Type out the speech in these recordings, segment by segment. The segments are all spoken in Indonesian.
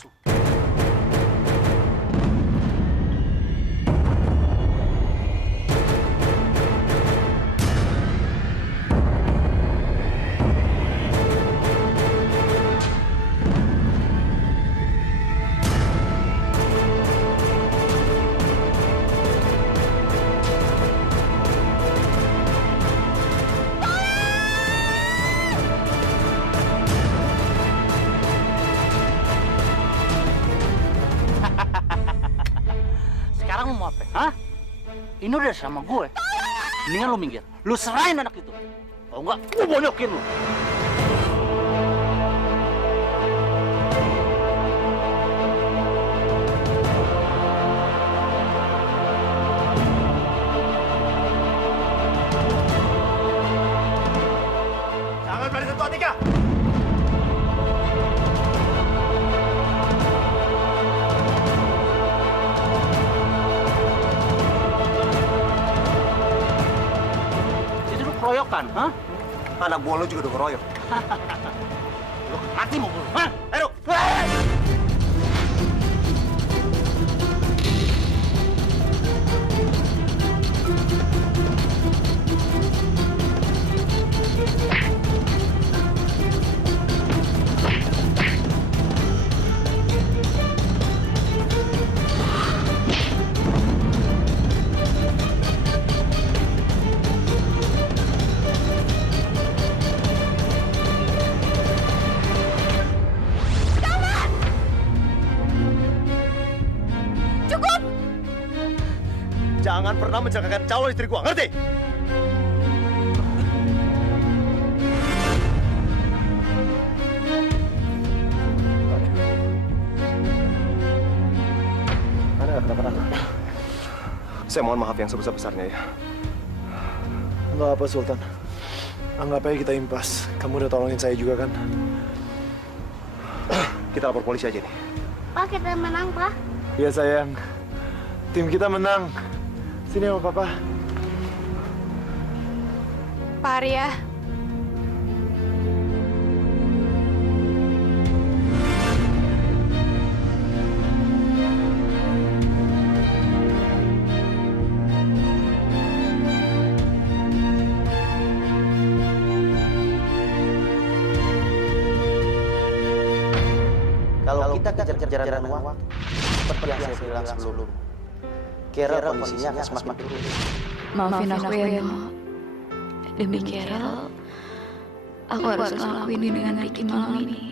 Awas lu. Sekarang lu mau apa? Hah? Ini udah sama gue. Mendingan lu minggir. Lu serahin anak itu. Kalau enggak, gue bonyokin lu. Jangan berani sentuh Atika! Jadi lu keroyokan, hah? Anak buah lo juga udah ngeroyok. Lu mati mau gue, hah? Ayo! Cukup! Jangan pernah mencelakakan calon istri gua, ngerti? Anda nggak kenapa-napa. Saya mohon maaf yang sebesar-besarnya ya. Nggak apa, Sultan. Anggap aja kita impas. Kamu udah tolongin saya juga kan? Kita lapor polisi aja nih. Pak, kita menang, Pak. Iya, sayang. Tim kita menang. Sini sama Papa. Pak Arya. Kalau kita kejar-kejaran dengan waktu, seperti yang saya bilang sebelum, Kira kondisinya akan semakin buruk. Maafin aku ya, No. Demi Carol, aku harus ngelakuin ini dengan Ricky malam ini.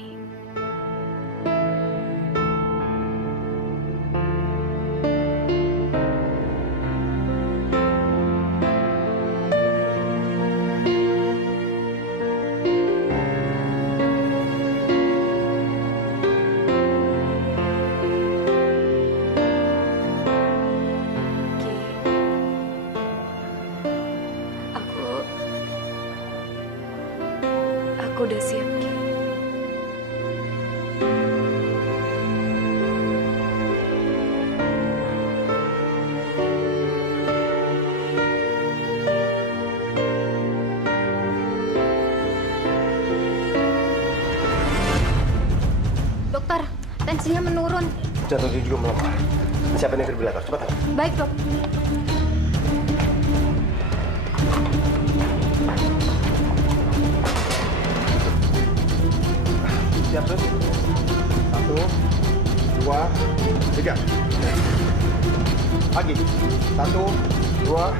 Aku udah siap, Ki. Dokter, tensinya menurun. Jantungnya juga melemah. Siapin defibrilator, cepat. Baik, Dok. Siap, Sus. 1, 2, 3. Lagi. 1, 2.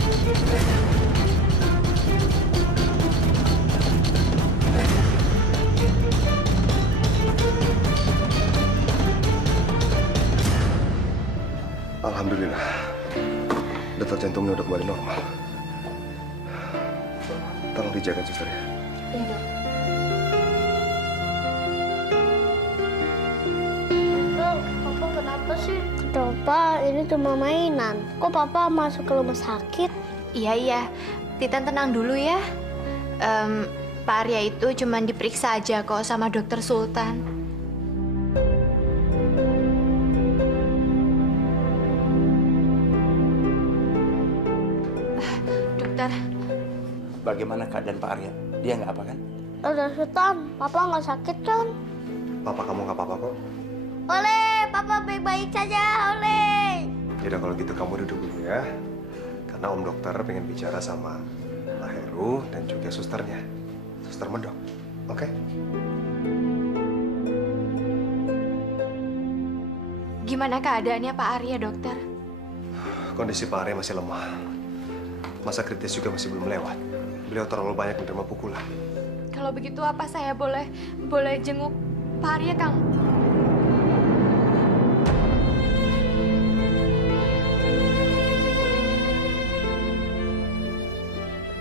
Alhamdulillah. Detak jantungnya udah kembali normal. Tolong dijaga, suster ya. Iya, Dok. Papa kenapa sih? Papa, ini cuma mainan. Kok Papa masuk ke rumah sakit? Iya. Titan tenang dulu ya. Pak Arya itu cuma diperiksa aja kok sama Dokter Sultan. Dokter. Bagaimana keadaan Pak Arya? Dia nggak apa kan? Dokter Sultan, Papa nggak sakit kan? Papa kamu nggak apa-apa kok. Oleh! Papa baik-baik saja, oleh. Yaudah kalau gitu kamu duduk dulu ya. Karena Om Dokter pengen bicara sama Mbak Heru dan juga susternya. Suster Medok, oke? Gimana keadaannya Pak Arya, dokter? Kondisi Pak Arya masih lemah. Masa kritis juga masih belum lewat. Beliau terlalu banyak menerima pukulan. Kalau begitu apa saya boleh jenguk Pak Arya, Kang?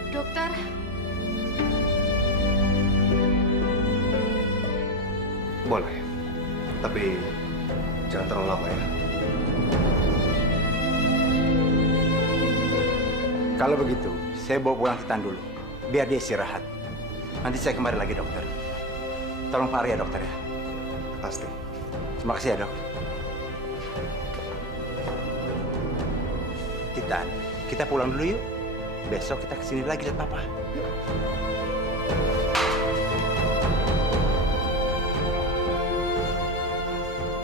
Dokter, Boleh. Tapi jangan terlalu lama ya. Kalau begitu, saya bawa pulang Titan dulu. Biar dia istirahat. Nanti saya kembali lagi, dokter. Tolong Pak Arya, dokter ya. Pasti. Terima kasih ya, dok. Titan, kita pulang dulu yuk. Besok kita kesini lagi lihat Papa.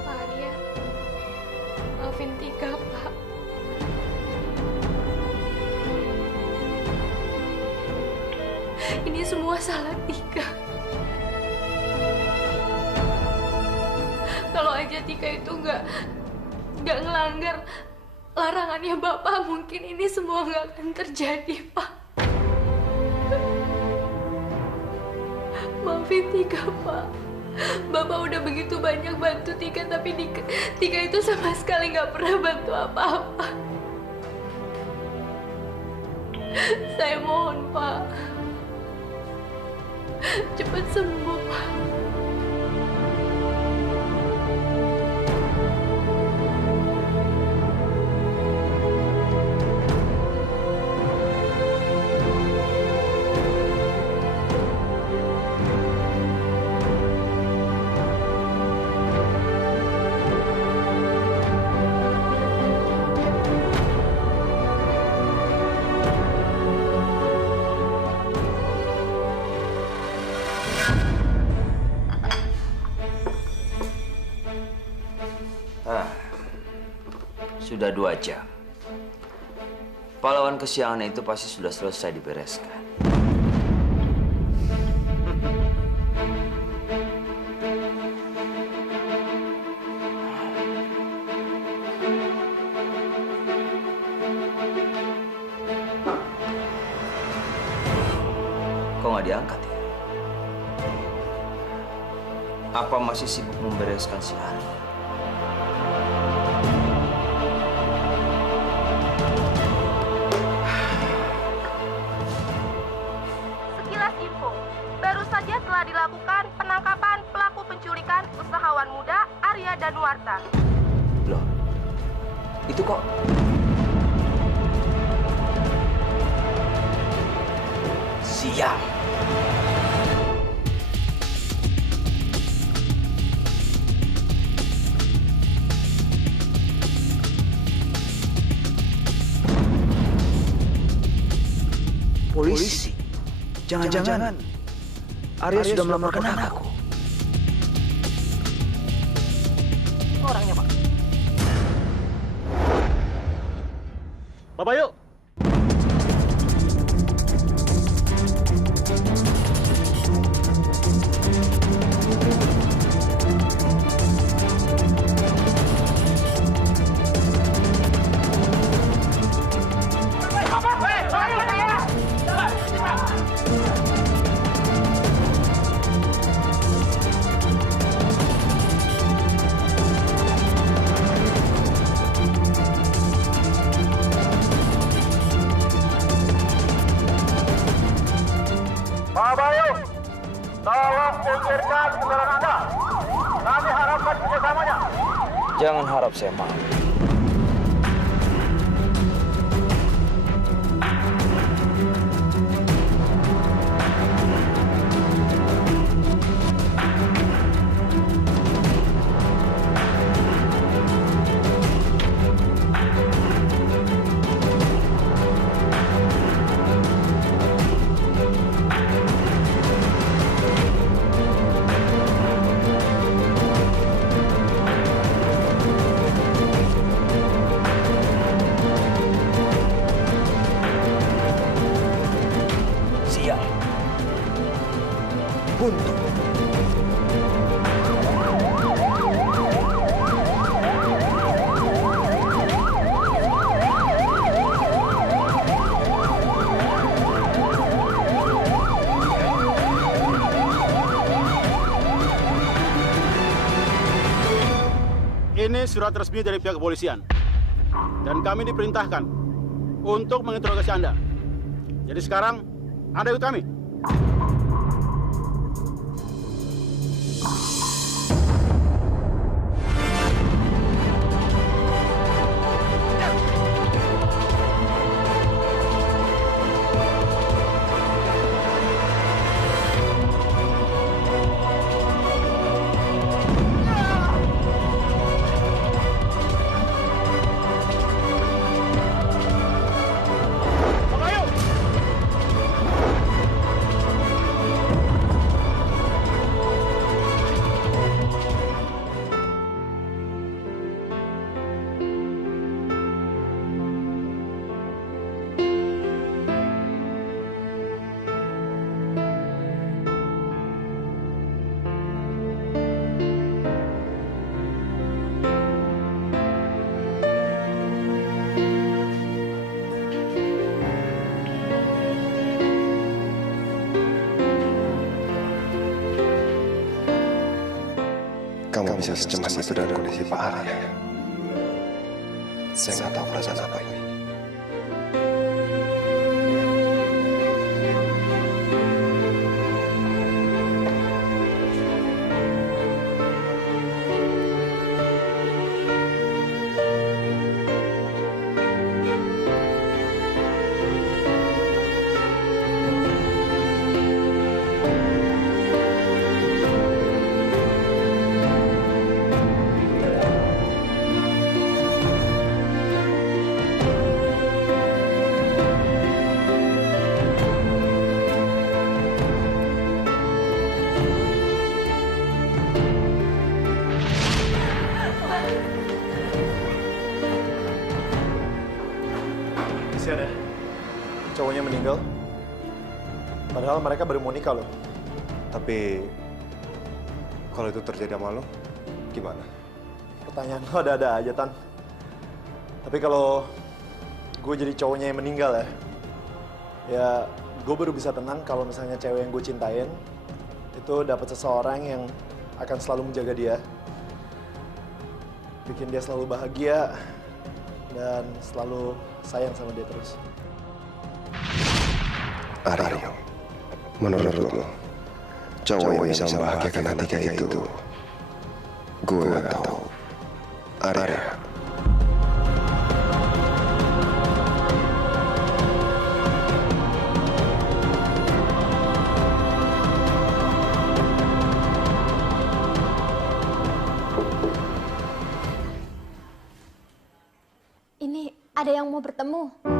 Pak Arya, maafin Tika, Pak. Ini semua salah Tika. Kalau aja Tika itu nggak ngelanggar larangannya Bapak, mungkin ini semua nggak akan terjadi, Pak. Maafin Tika, Pak. Bapak udah begitu banyak bantu Tika, tapi Tika itu sama sekali nggak pernah bantu apa-apa. Saya mohon, Pak. Cepat sembuh, Pak. Sudah 2 jam. Pahlawan kesiangan itu pasti sudah selesai dibereskan. Kok nggak diangkat ya? Apa masih sibuk membereskan si Ari? Sekilas info, baru saja telah dilakukan penangkapan pelaku penculikan usahawan muda Arya Danuarta. Loh, itu kok... Siap. Polisi? Jangan-jangan Arya sudah melaporkan aku. Orangnya, Pak. Bapak yuk. Pak Bayu, tolong usirkan kendaraan Anda. Kami harapkan kerjasamanya. Jangan harap saya mau. Ini surat resmi dari pihak kepolisian. Dan kami diperintahkan untuk menginterogasi Anda. Jadi sekarang, Anda ikut kami. Kamu bisa secemas itu dengan kondisi Pak Arya. Saya nggak tahu perasaan apa ini. Kasihan ya, cowoknya meninggal. Padahal mereka baru mau nikah loh. Tapi kalau itu terjadi sama lo, gimana? Pertanyaan lo ada-ada aja, Tan. Tapi kalau gue jadi cowoknya yang meninggal ya gue baru bisa tenang kalau misalnya cewek yang gue cintain itu dapat seseorang yang akan selalu menjaga dia. Bikin dia selalu bahagia dan selalu sayang sama dia terus. Aryo, menurut lo, cowok yang bisa membahagiakan Atika itu, gue atau Arya? Ini ada yang mau bertemu.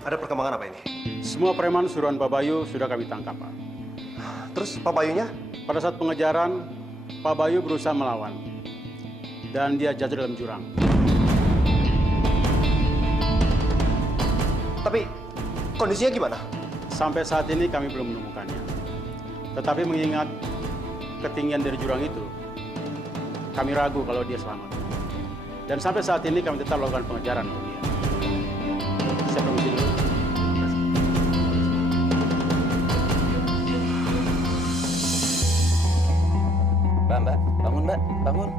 ada perkembangan apa ini? Semua preman suruhan Pak Bayu sudah kami tangkap, Pak. Terus Pak Bayunya? Pada saat pengejaran, Pak Bayu berusaha melawan. Dan dia jatuh dalam jurang. Tapi kondisinya gimana? Sampai saat ini kami belum menemukannya. Tetapi mengingat ketinggian dari jurang itu, kami ragu kalau dia selamat. Dan sampai saat ini kami tetap melakukan pengejaran untuk dia. Saya permisi dulu. Mbak, bangun Mbak, bangun.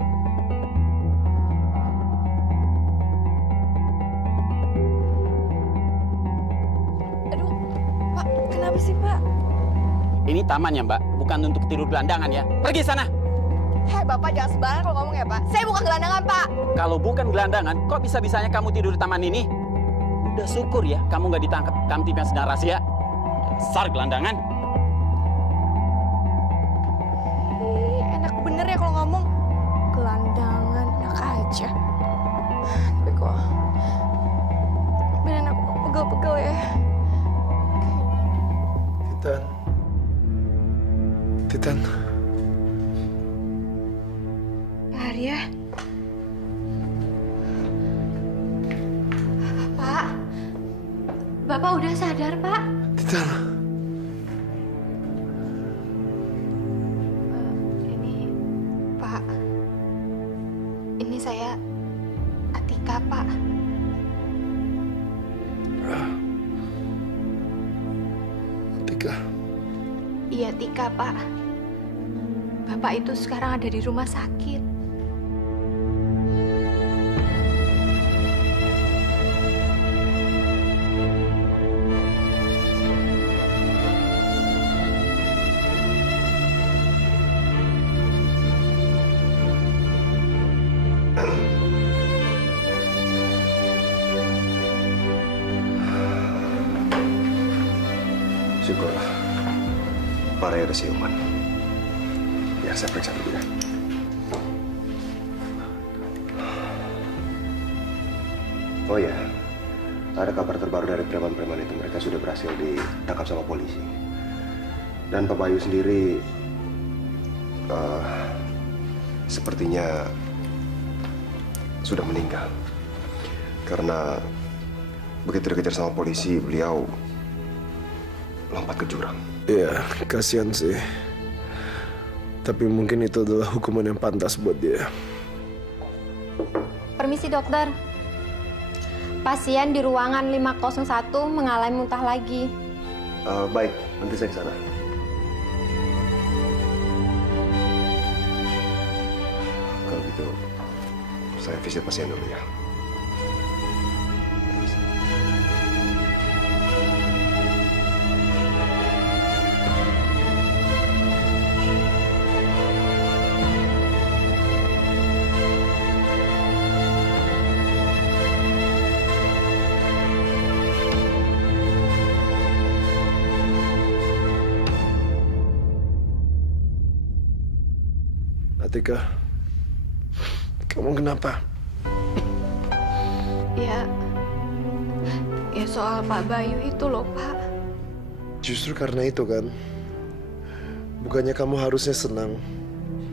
Aduh, Pak, kenapa sih Pak? Ini taman ya Mbak, bukan untuk tidur gelandangan ya. Pergi sana. Hei Bapak jangan sembarangan kalau ngomong ya Pak. Saya bukan gelandangan Pak. Kalau bukan gelandangan, kok bisa-bisanya kamu tidur di taman ini? Udah syukur ya, kamu nggak ditangkap kamtip yang sedang rahasia. Dasar gelandangan. Enak bener ya kalau ngomong. Gelandangan, enak aja. Tapi kok badan aku pegel-pegel ya. Titan. Pak Arya. Pak, Bapak udah sadar, Pak? Titan. Ini, Pak. Ini saya Atika, Pak. Tika. Iya, Tika, Pak. Bapak itu sekarang ada di rumah sakit. Syukurlah. Pak Ray ada siuman. Biar saya periksa dulu ya. Oh ya, ada kabar terbaru dari preman-preman itu. Mereka sudah berhasil ditangkap sama polisi. Dan Pak Bayu sendiri sepertinya sudah meninggal. Karena begitu dikejar sama polisi, beliau lompat ke jurang. Iya, kasihan sih. Tapi mungkin itu adalah hukuman yang pantas buat dia. Permisi, dokter. Pasien di ruangan 501 mengalami muntah lagi. Baik, nanti saya ke sana. Kalau gitu, saya visit pasien dulu ya. Atika, kamu kenapa? Ya soal Pak Bayu itu loh, Pak. Justru karena itu kan, bukannya kamu harusnya senang.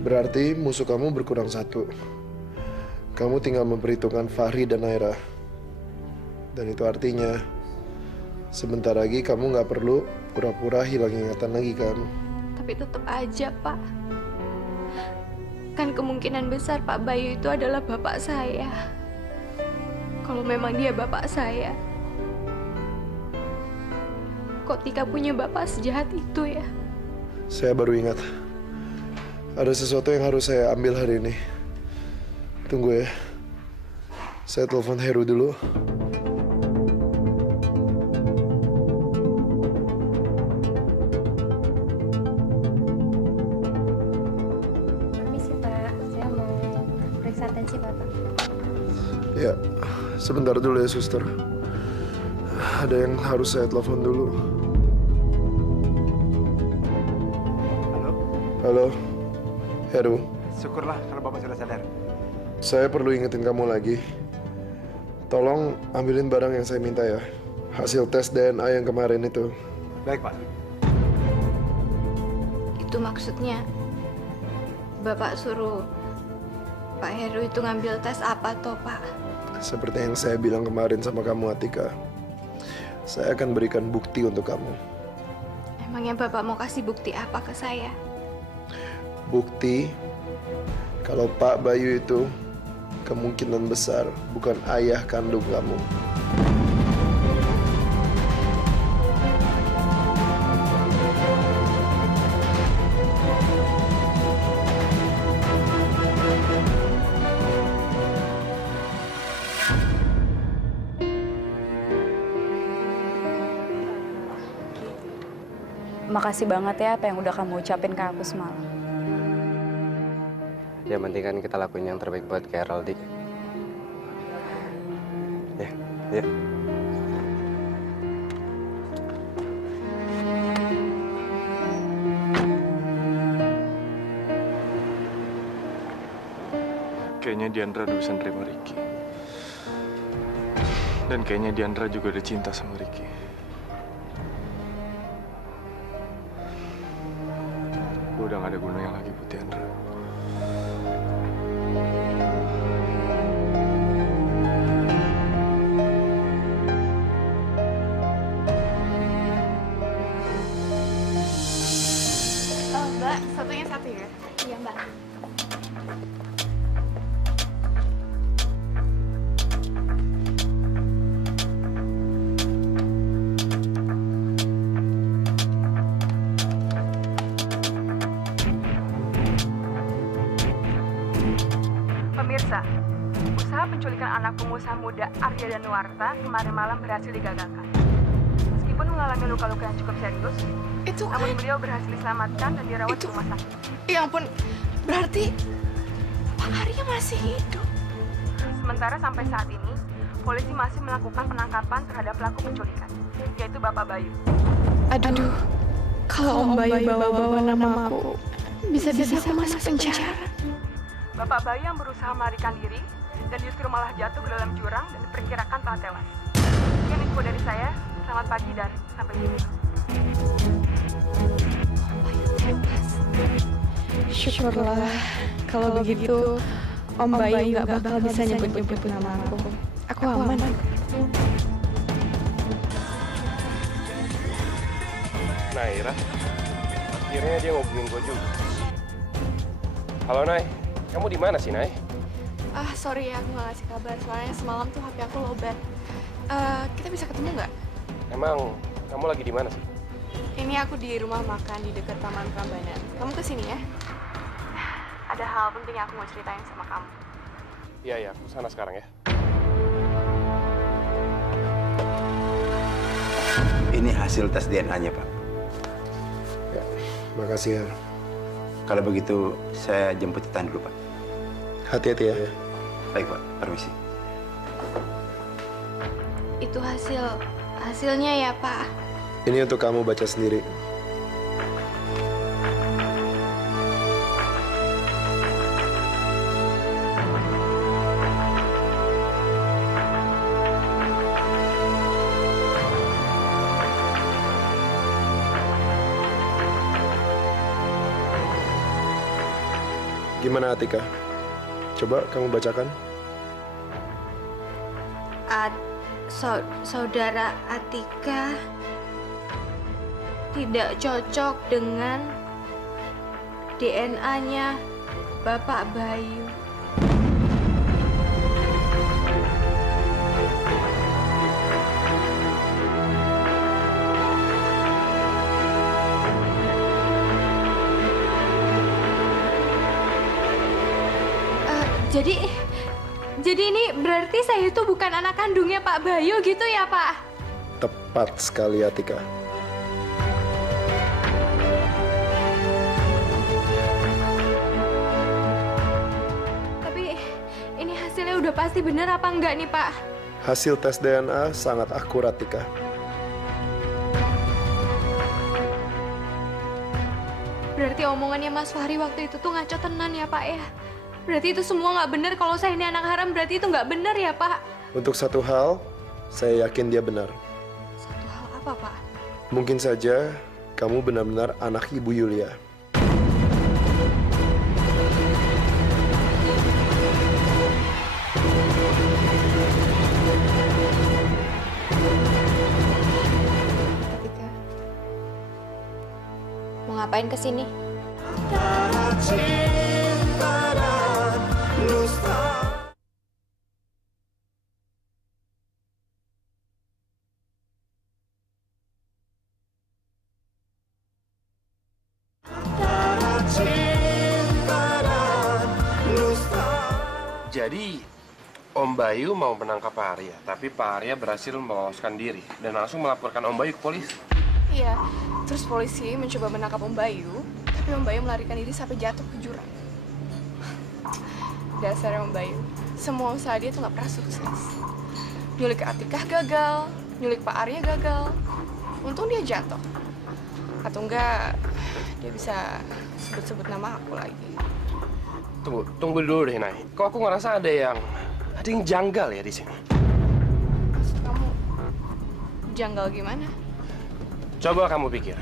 Berarti musuh kamu berkurang satu. Kamu tinggal memperhitungkan Fahri dan Naira. Dan itu artinya, sebentar lagi kamu nggak perlu pura-pura hilang ingatan lagi kan? Tapi tetap aja, Pak. Kan kemungkinan besar Pak Bayu itu adalah bapak saya. Kalau memang dia bapak saya, kok Tika punya bapak sejahat itu ya? Saya baru ingat. Ada sesuatu yang harus saya ambil hari ini. Tunggu ya. Saya telepon Heru dulu. Ya, sebentar dulu ya, suster. Ada yang harus saya telepon dulu. Halo, Heru. Syukurlah kalau Bapak sudah sadar. Saya perlu ingetin kamu lagi. Tolong ambilin barang yang saya minta ya. hasil tes DNA yang kemarin itu. Baik, Pak. Itu maksudnya Bapak suruh Pak Heru itu ngambil tes apa toh, Pak? Seperti yang saya bilang kemarin sama kamu, Atika. Saya akan berikan bukti untuk kamu. Emangnya Bapak mau kasih bukti apa ke saya? Bukti kalau Pak Bayu itu kemungkinan besar bukan ayah kandung kamu. Makasih banget ya apa yang udah kamu ucapin ke aku semalam. Yang penting kan kita lakuin yang terbaik buat Carol, Dik. Ya, ya. Kayaknya Diandra udah bisa nerima Ricky. Dan kayaknya Diandra juga udah cinta sama Ricky. Gue udah gak ada gunanya lagi buat Diandra. Mbak, satunya satu ya? Iya, Mbak. Pemirsa, usaha penculikan anak pengusaha muda Arya Danuarta kemarin malam berhasil digagalkan. Meskipun mengalami luka-luka yang cukup serius, namun beliau berhasil diselamatkan dan dirawat di rumah sakit. Ya ampun, berarti Pak Arya masih hidup. Sementara sampai saat ini, polisi masih melakukan penangkapan terhadap pelaku penculikan, yaitu Bapak Bayu. Aduh, kalau Om Bayu bawa-bawa nama aku, bisa-bisa aku masuk penjara. Bapak Bayu yang berusaha melarikan diri dan justru malah jatuh ke dalam jurang dan diperkirakan telah tewas. Sekian info dari saya. Selamat pagi dan sampai jumpa. Syukurlah, kalau begitu Om Bayu nggak bakal bisa nyebut-nyebut nama aku. Aku aman. Naira, akhirnya dia ngobongin gue juga. Halo, Nay. Kamu di mana sih, Nay? Sorry ya, aku nggak ngasih kabar. Soalnya semalam tuh HP aku lowbat. Kita bisa ketemu nggak? Emang kamu lagi di mana sih? Ini aku di rumah makan di dekat Taman Prambanan. Kamu kesini ya? Ada hal penting yang aku mau ceritain sama kamu. Iya, iya. Aku sana sekarang ya. Ini hasil tes DNA-nya, Pak. Ya, makasih ya. Kalau begitu, saya jemput Titan dulu, Pak. Hati-hati ya. Baik, Pak. Permisi. Itu hasilnya ya, Pak. Ini untuk kamu baca sendiri. Gimana, Atika? Coba kamu bacakan. Saudara Atika tidak cocok dengan DNA-nya Bapak Bayu. Jadi ini berarti saya itu bukan anak kandungnya Pak Bayu gitu ya, Pak? Tepat sekali, Atika. Tapi ini hasilnya udah pasti benar apa enggak nih, Pak? Hasil tes DNA sangat akurat, Tika. Berarti omongannya Mas Fahri waktu itu tuh ngaco tenan ya, Pak ya? Berarti itu semua nggak benar. Kalau saya ini anak haram, berarti itu nggak benar ya, Pak? Untuk satu hal, saya yakin dia benar. Apa, Pak? Mungkin saja kamu benar-benar anak Ibu Yulia. Atika, mau ngapain kesini? Jadi, Om Bayu mau menangkap Pak Arya, tapi Pak Arya berhasil meloloskan diri dan langsung melaporkan Om Bayu ke polisi. Iya, terus polisi mencoba menangkap Om Bayu, tapi Om Bayu melarikan diri sampai jatuh ke jurang. Dasar Om Bayu, semua usaha dia tuh nggak pernah sukses. Nyulik Atikah gagal, nyulik Pak Arya gagal. Untung dia jatuh. Atau enggak, dia bisa sebut-sebut nama aku lagi. Tunggu dulu deh, Nay. Kok aku ngerasa ada yang janggal ya di sini. Maksud kamu janggal gimana? Coba kamu pikir.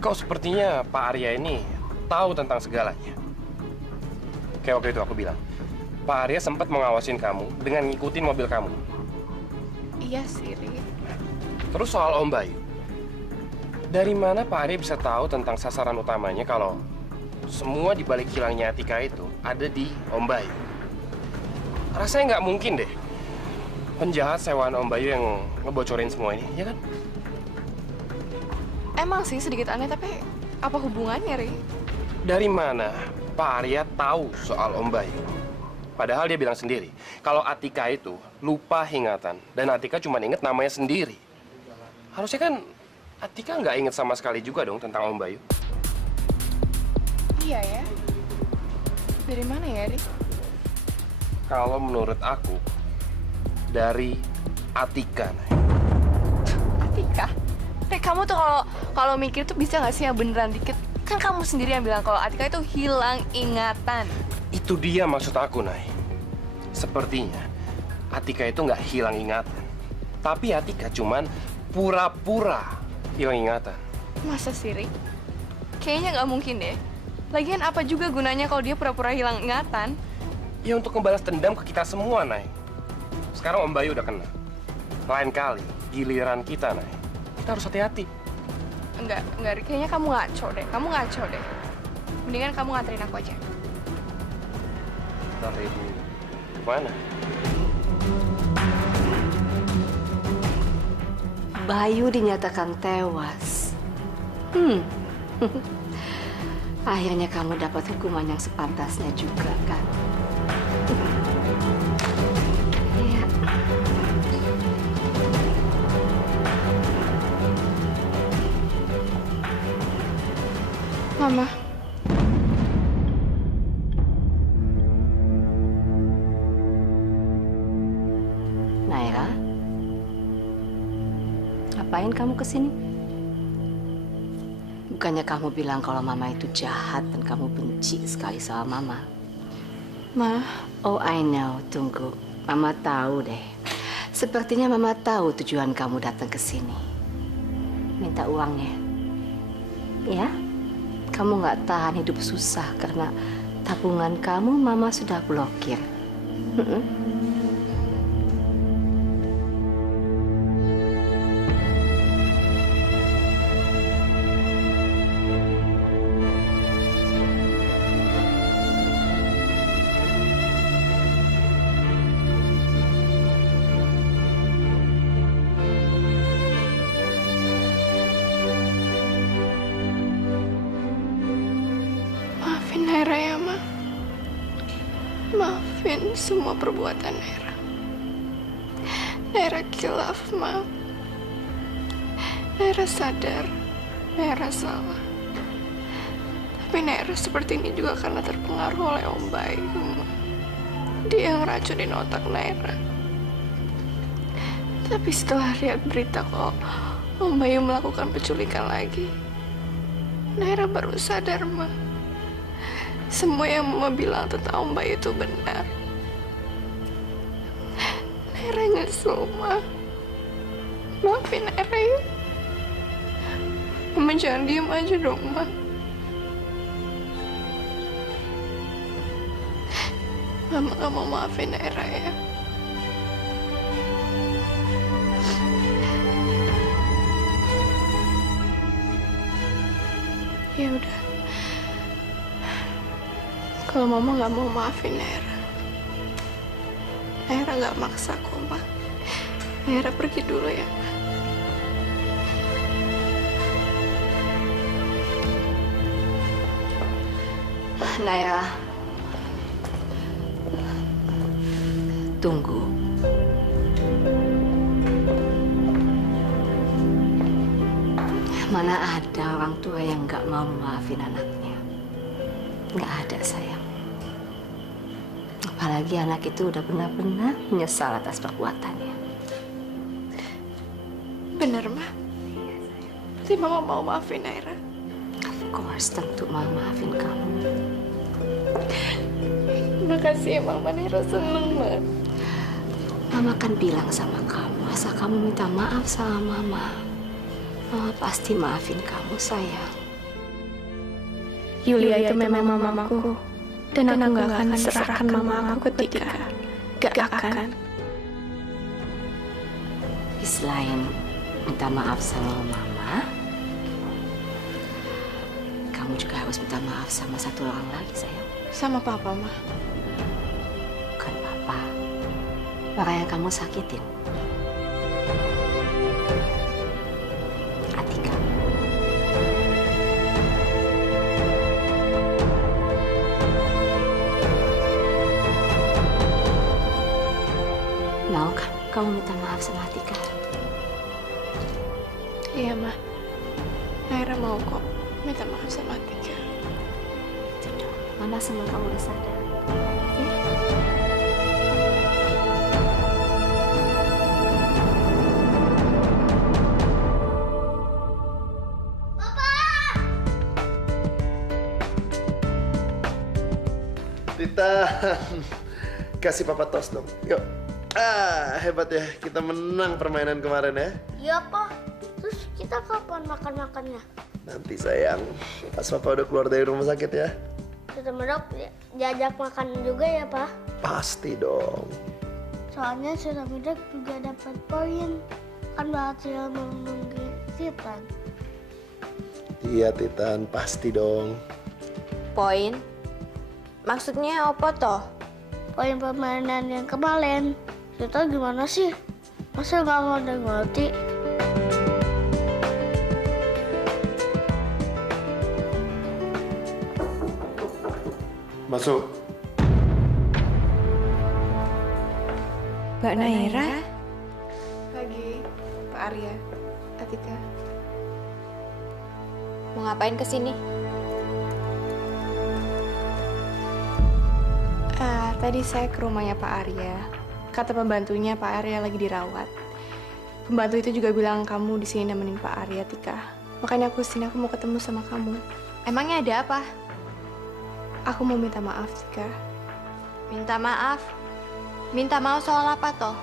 Kau sepertinya Pak Arya ini tahu tentang segalanya. Kayak waktu itu aku bilang, Pak Arya sempat mengawasin kamu dengan ngikutin mobil kamu. Iya sih, Ri. Terus soal Om Bayu, dari mana Pak Arya bisa tahu tentang sasaran utamanya kalau semua di balik hilangnya Atika itu ada di Om Bayu? Rasanya nggak mungkin deh penjahat sewaan Om Bayu yang ngebocorin semua ini, ya kan? Emang sih sedikit aneh, tapi apa hubungannya, Ri? Dari mana Pak Arya tahu soal Om Bayu? Padahal dia bilang sendiri kalau Atika itu lupa ingatan dan Atika cuma inget namanya sendiri. Harusnya kan Atika nggak inget sama sekali juga dong tentang Om Bayu. Iya ya. Dari mana ya, Ri? Kalau menurut aku, dari Atika. Atika? Kamu tuh kalau mikir tuh bisa nggak sih yang beneran dikit? Kan kamu sendiri yang bilang kalau Atika itu hilang ingatan. Itu dia maksud aku, Nay. Sepertinya Atika itu nggak hilang ingatan. Tapi Atika cuman pura-pura hilang ingatan. Masa sih, Ri? Kayaknya nggak mungkin deh. Lagian apa juga gunanya kalau dia pura-pura hilang ingatan? Ya untuk membalas dendam ke kita semua, Nay. Sekarang Om Bayu udah kena. Lain kali, giliran kita, Nay. Kita harus hati-hati. Enggak, Ri. Kayaknya kamu ngaco deh. Kamu ngaco deh. Mendingan kamu nganterin aku aja. Ntar Ibu, mana? Bayu dinyatakan tewas. Akhirnya kamu dapat hukuman yang sepantasnya juga, kan? Iya. Mama. Naira, ngapain kamu kesini? Bukannya kamu bilang kalau Mama itu jahat dan kamu benci sekali sama Mama. Ma. Oh, I know. Tunggu. Mama tahu deh. Sepertinya Mama tahu tujuan kamu datang ke sini. Minta uangnya. Ya? Kamu nggak tahan hidup susah karena tabungan kamu Mama sudah blokir. Maafin Naira ya, Ma. Maafin semua perbuatan Naira. Naira khilaf, Ma. Naira sadar, Naira salah. Tapi Naira seperti ini juga karena terpengaruh oleh Om Bayu, Ma. Dia ngeracunin otak Naira. Tapi setelah lihat berita kalau Om Bayu melakukan penculikan lagi, Naira baru sadar, Ma. Semua yang Mama bilang tentang Om Bayu itu benar. Naira nyesel, Ma. Maafin maafin Era ya. Mama jangan diem aja dong, Ma. Mama gak mau maafin Era ya. Ya udah. Kalau Mama gak mau maafin Era gak maksa kok, Ma. Era pergi dulu ya, Ma. Naira, tunggu. Mana ada orang tua yang nggak mau maafin anaknya? Nggak ada, sayang. Apalagi anak itu udah benar-benar menyesal atas perbuatannya. Bener, Ma. Berarti Mama mau maafin Naira? Of course, tentu mau maafin kamu. Makasih ya, Mama. Naira seneng banget. Mama kan bilang sama kamu, asal kamu minta maaf sama Mama. Mama pasti maafin kamu, sayang. Yulia itu memang mamaku. Dan aku gak akan serahkan mama aku ketika gak akan. Selain minta maaf sama Mama, kamu juga harus minta maaf sama satu orang lagi, sayang. Sama Papa, Ma. Bukan Papa. Orang yang kamu sakitin. Atika. Mau kan kamu minta maaf sama Atika? Iya, Ma. Naira mau kok minta maaf sama Atika. Mama senang kamu udah sadar. Tita, kasih papa tos dong. Yuk. Hebat ya. Kita menang permainan kemarin ya. Iya, Pak. Terus kita kapan makan-makannya? Nanti sayang, pas papa udah keluar dari rumah sakit ya. Kita Medok diajak makan juga ya, Pak? Pasti dong. Soalnya Sudah Medok juga dapat poin. Kan berhasil menunggu Titan. Iya, Titan. Pasti dong. Poin? Maksudnya apa toh? Poin permainan yang kemarin. Kita gimana sih? Masa nggak mau ngerti? Masuk. Mbak Naira? Pagi, Pak Arya, Atika. Mau ngapain kesini? Tadi saya ke rumahnya Pak Arya. Kata pembantunya Pak Arya lagi dirawat. Pembantu itu juga bilang kamu di sini nemenin Pak Arya, Tika. Makanya aku kesini, aku mau ketemu sama kamu. Emangnya ada apa? Aku mau minta maaf, Tika. Minta maaf? Minta maaf soal apa toh?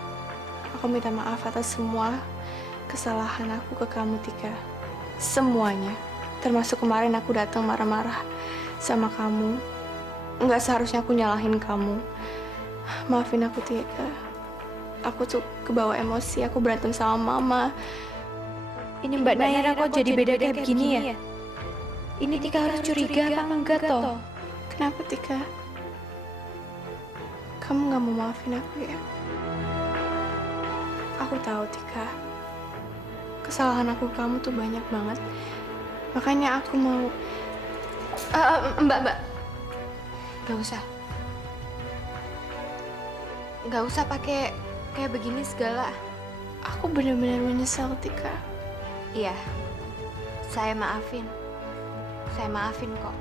Aku minta maaf atas semua kesalahan aku ke kamu, Tika. Semuanya. Termasuk kemarin aku datang marah-marah sama kamu. Nggak seharusnya aku nyalahin kamu. Maafin aku, Tika. Aku tuh kebawa emosi, aku berantem sama Mama. Ini Mbak Naira kok jadi beda kayak begini ya? Ini Tika harus curiga apa enggak toh? Kenapa, Tika? Kamu nggak mau maafin aku ya? Aku tahu, Tika. Kesalahan aku ke kamu tuh banyak banget. Makanya aku mau... Mbak. Gak usah. Gak usah pakai kayak begini segala. Aku benar-benar menyesal, Tika. Iya. Saya maafin. Saya maafin kok.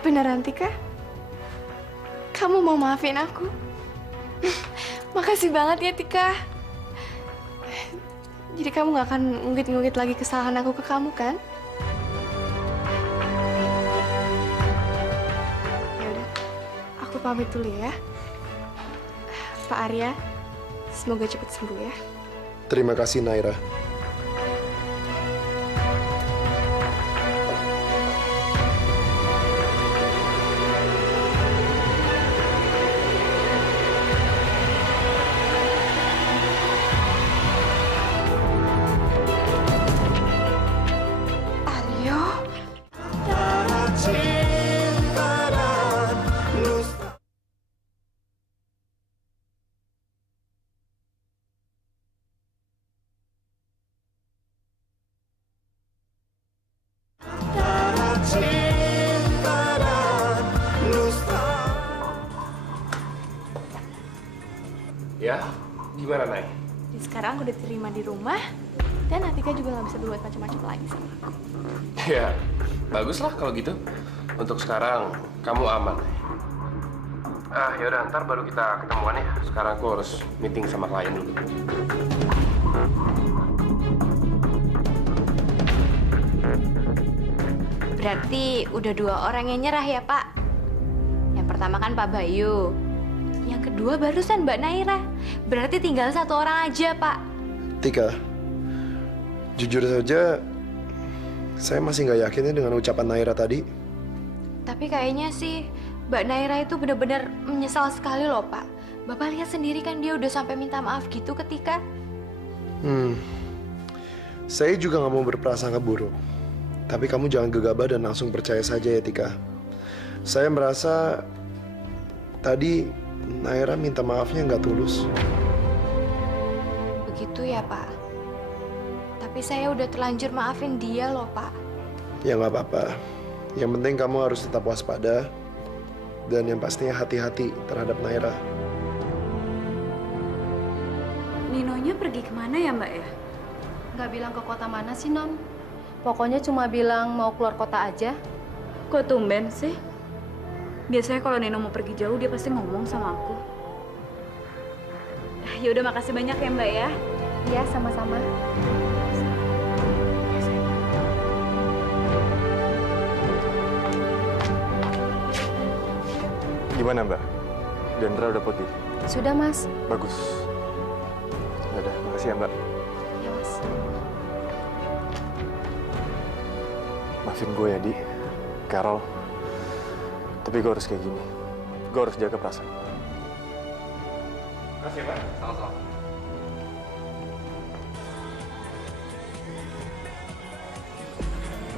Beneran, Tika? Kamu mau maafin aku? Makasih banget ya, Tika. Jadi kamu gak akan ngungkit-ngungkit lagi kesalahan aku ke kamu, kan? Aku pamit dulu ya. Pak Arya, semoga cepat sembuh ya. Terima kasih, Naira. Aryo? Ya, gimana, Nay? Jadi sekarang aku udah diterima di rumah, dan Atika juga nggak bisa berbuat macam-macam lagi sama aku. Ya, baguslah kalau gitu. Untuk sekarang, kamu aman. Yaudah, ntar baru kita ketemuan ya. Sekarang aku harus meeting sama klien dulu. Berarti udah 2 orang yang nyerah ya, Pak? Yang pertama kan Pak Bayu. Yang kedua barusan Mbak Naira. Berarti tinggal 1 orang aja, Pak. Tika, jujur saja, saya masih nggak yakinnya dengan ucapan Naira tadi. Tapi kayaknya sih Mbak Naira itu benar-benar menyesal sekali loh, Pak. Bapak lihat sendiri kan dia udah sampai minta maaf gitu ketika... Saya juga nggak mau berprasangka buruk. Tapi kamu jangan gegabah dan langsung percaya saja ya, Tika. Saya merasa tadi Naira minta maafnya nggak tulus. Begitu ya, Pak. Tapi saya udah terlanjur maafin dia loh, Pak. Ya nggak apa-apa. Yang penting kamu harus tetap waspada. Dan yang pastinya hati-hati terhadap Naira. Ninonya pergi kemana ya, Mbak ya? Nggak bilang ke kota mana sih, Non? Pokoknya cuma bilang mau keluar kota aja. Kok tumben sih? Biasanya kalau Nino mau pergi jauh, dia pasti ngomong sama aku. Ya udah, makasih banyak ya, Mbak ya. Iya, sama-sama. Gimana, Mbak? Diandra udah pergi? Sudah, Mas. Bagus. Yaudah, makasih ya, Mbak. Ya, Mas. Maafin gue ya, Di. Carol. Tapi gue harus kayak gini. Gue harus jaga perasaan. Makasih, Pak. Sama-sama.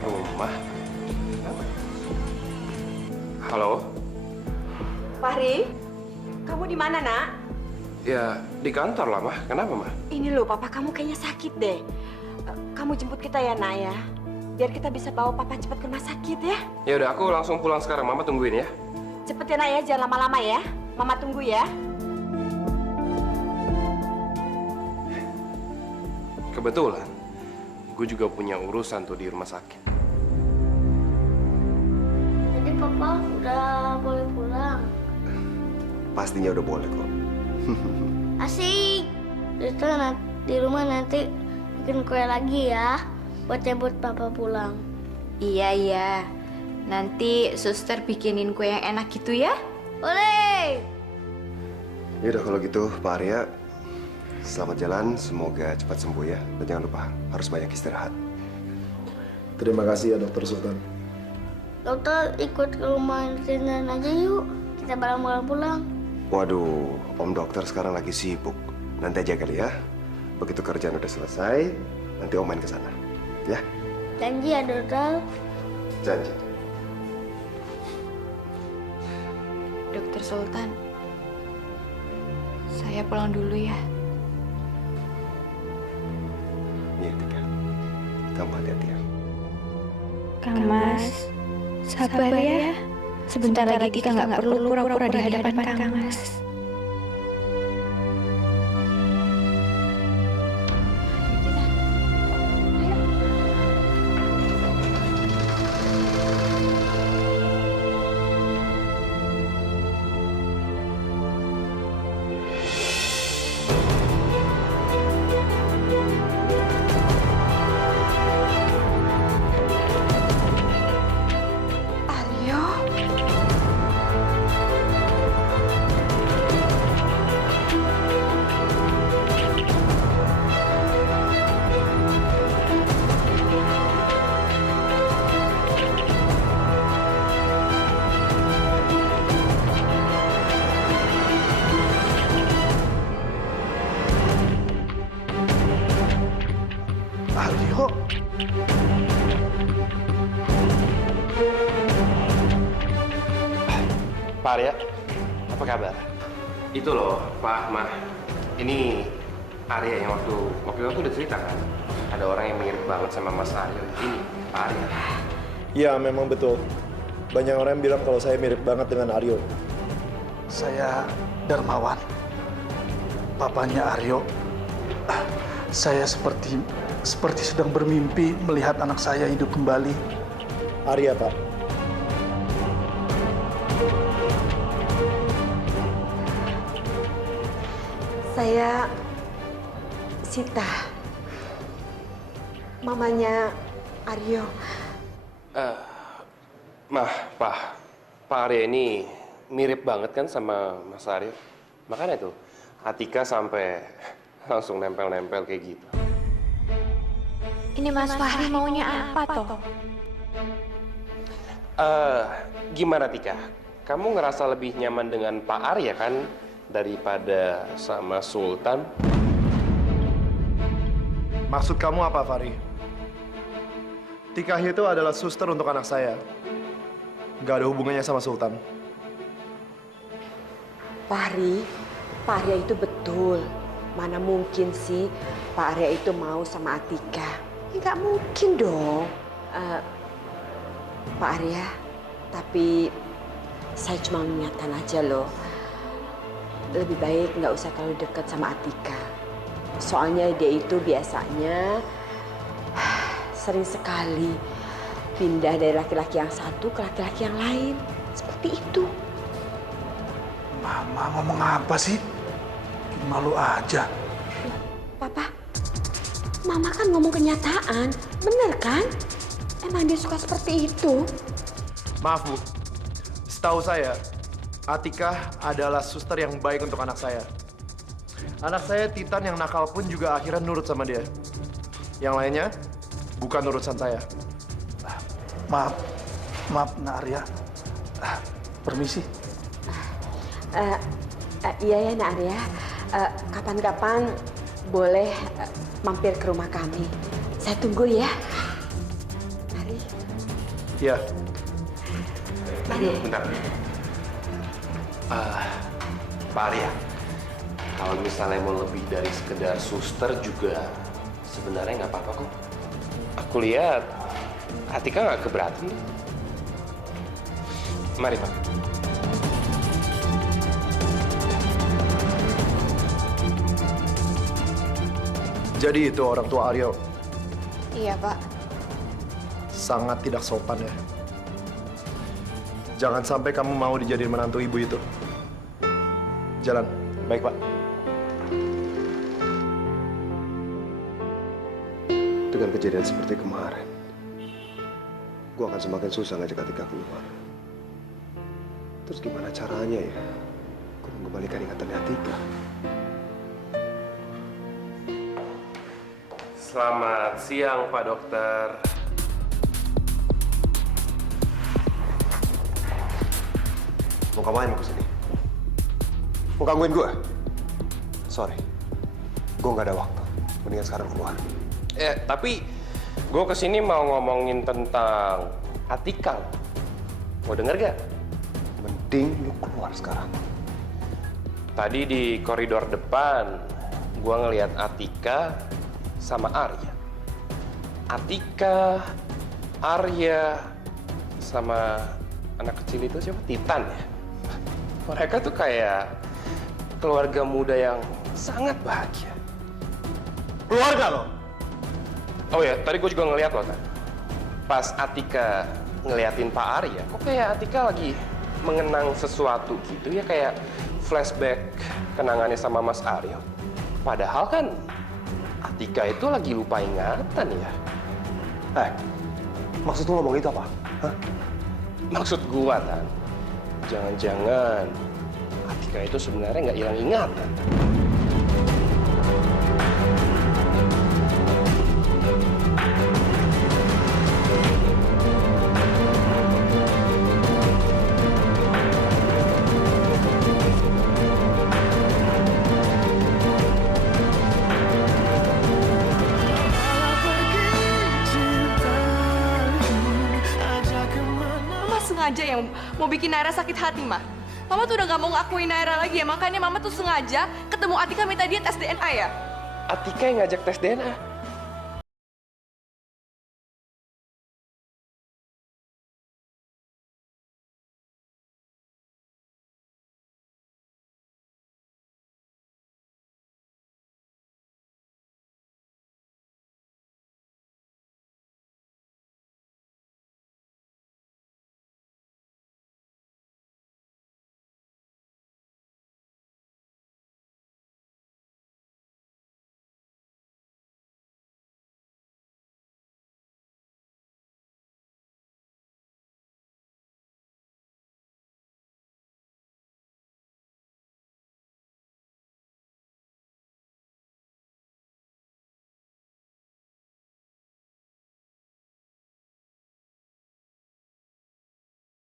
Rumah? Halo? Fahri, kamu di mana, Nak? Ya, di kantor lah, Mah. Kenapa, Mah? Ini loh, papa kamu kayaknya sakit deh. Kamu jemput kita ya, Nak ya. Biar kita bisa bawa papa cepat ke rumah sakit ya. Ya udah, aku langsung pulang sekarang. Mama tungguin ya. Cepet ya, Nak ya, jangan lama-lama ya. Mama tunggu ya. Kebetulan, gue juga punya urusan tuh di rumah sakit. Jadi papa udah boleh pulang. Pastinya udah boleh kok. Asik. Di rumah nanti bikin kue lagi ya. Buat jemput papa pulang. Iya. Nanti suster bikinin kue yang enak gitu ya. Boleh. Yaudah kalau gitu, Pak Arya, selamat jalan. Semoga cepat sembuh ya. Dan jangan lupa, harus banyak istirahat. Terima kasih ya, Dokter Sultan. Dokter ikut ke rumah Tindan aja yuk. Kita bareng-bareng pulang. Waduh, Om Dokter sekarang lagi sibuk. Nanti aja kali ya. Begitu kerjaan udah selesai, nanti Om main ke sana. Ya? Janji ya, Dokter. Janji. Dokter Sultan, saya pulang dulu ya. Iya, Tika. Kamu hati-hati ya. Kang Mas, sabar ya. Sebentar lagi Tika nggak perlu pura-pura di hadapan Kang Mas. Aryo? Pak Arya, apa kabar? Itu loh, Pak, Mah. Ini Arya yang waktu itu udah cerita kan? Ada orang yang mirip banget sama Mas Arya. Ini Pak Arya. Iya, memang betul. Banyak orang yang bilang kalau saya mirip banget dengan Aryo. Saya Darmawan, papanya Aryo. Saya seperti sedang bermimpi melihat anak saya hidup kembali. Arya, Pak. Saya Sita, mamanya Aryo. Pak Arya ini mirip banget kan sama Mas Arya. Makanya tuh, Atika sampai langsung nempel-nempel kayak gitu. Ini Mas Fahri maunya apa toh? Gimana Tika? Kamu ngerasa lebih nyaman dengan Pak Arya kan daripada sama Sultan? Maksud kamu apa, Fahri? Tika itu adalah suster untuk anak saya. Gak ada hubungannya sama Sultan. Fahri, Pak Arya itu betul. Mana mungkin sih Pak Arya itu mau sama Atika? Ya nggak mungkin dong. Pak Arya, tapi saya cuma mengingatkan aja loh. Lebih baik nggak usah terlalu dekat sama Atika. Soalnya dia itu biasanya sering sekali pindah dari laki-laki yang satu ke laki-laki yang lain. Seperti itu. Mama ngomong apa sih? Malu aja. Papa, Mama kan ngomong kenyataan. Bener kan? Emang dia suka seperti itu. Maaf, Bu. Setahu saya, Atika adalah suster yang baik untuk anak saya. Anak saya Titan yang nakal pun juga akhirnya nurut sama dia. Yang lainnya, bukan urusan saya. Maaf, Nak Arya. Permisi. Iya ya, Nak Arya. Kapan-kapan boleh mampir ke rumah kami. Saya tunggu ya. Mari. Iya. Bentar. Pak Arya, kalau misalnya mau lebih dari sekedar suster juga sebenarnya nggak apa-apa kok. Aku lihat Atika nggak keberatan. Mari Pak. Jadi itu orang tua Aryo. Iya, Pak. Sangat tidak sopan ya. Jangan sampai kamu mau dijadiin menantu ibu itu. Jalan. Baik, Pak. Dengan kejadian seperti kemarin, gue akan semakin susah ngajak Atika keluar. Terus gimana caranya ya? Gue mengembalikan ingatannya Atika. Selamat siang Pak Dokter. Mau ngapain mau kesini? Mau gangguin gue? Sorry, gue nggak ada waktu. Mendingan sekarang keluar. Tapi gue kesini mau ngomongin tentang Atika. Mau denger gak? Mending lu keluar sekarang. Tadi di koridor depan, gue ngelihat Atika sama Arya. Atika, Arya, sama anak kecil itu siapa? Titan ya? Mereka tuh kayak keluarga muda yang sangat bahagia. Keluarga loh? Oh ya, tadi gue juga ngeliat loh kan. Pas Atika ngeliatin Pak Arya, kok kayak Atika lagi mengenang sesuatu gitu ya, kayak flashback kenangannya sama Mas Aryo. Padahal kan Atika itu lagi lupa ingatan ya. Maksud lu ngomong itu apa? Hah? Maksud gua kan, jangan-jangan Atika itu sebenarnya nggak hilang ingatan. aja yang mau bikin Naira sakit hati, Ma. Mama tuh udah gak mau ngakuin Naira lagi ya, makanya Mama tuh sengaja ketemu Atika minta dia tes DNA ya. Atika yang ngajak tes DNA?